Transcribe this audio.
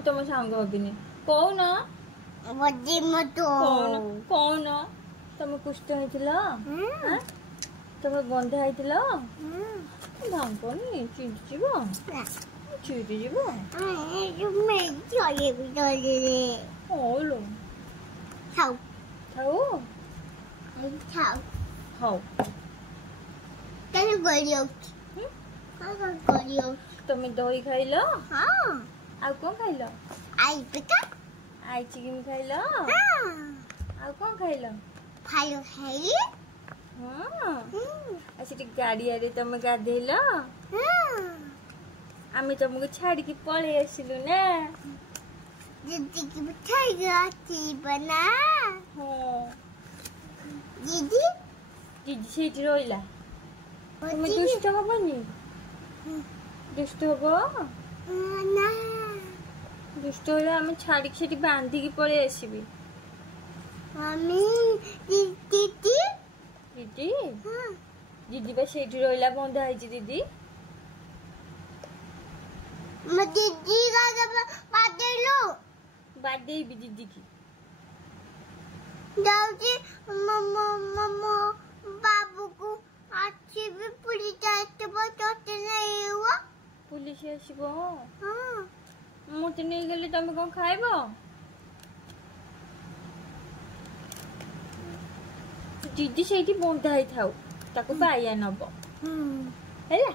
ମୁଁ ତମ ସାଙ୍ଗ ହେବିନି। କହୁନ କହୁନ ତମେ କୁଷ୍ଠ ହେଇଥିଲ? ତମେ ବନ୍ଧା ହେଇଥିଲ? ଭାଙ୍ଗନି ଚିରିଯିବ ଚିରିଯିବ। ହଉଲୋ ଥାଉ ହଉ ତମେ ଦହି ଖାଇଲ? ଆଉ କଣ ଖାଇଲ? ଆଇ ଚିକେନ ଖାଇଲ? ଆଉ କଣ ଖାଇଲ? ଆଉ ସେଠି ଗାଡିଆରେ ତମେ ଗାଧେଇଲ? ଆମେ ତମକୁ ଛାଡିକି ପଳେଇ ଆସିଲୁ ନା? ଦିଦି ସେଇଠି ରହିଲା। ତମେ ଦୁଷ୍ଟ ହବନି? ଦୁଷ୍ଟ ହବ? ଦୁଷ୍ଟ ହେଲେ ଆମେ ଛାଡିକି ସେଠି ବାନ୍ଧିକି ପଳେଇ ଆସିବି। ଦିଦି ବା ସେଇଠି ରହିଲା, ବନ୍ଧା ହେଇଛି ଦିଦି। ବାଡେଇବି ଦିଦି କି ଯାଉଛି ବାବୁକୁ ଆସିବି ପୁଲିସ ଆସିବ ତତେ ନେଇବ। ପୁଲିସ ଆସିବ? ମତେ ନେଇଗଲେ ତମେ କଣ ଖାଇବ? ଦିଦି ସେଇଠି ବନ୍ଧା ହେଇଥାଉ, ତାକୁ ବାୟା ନବ ହେଲା।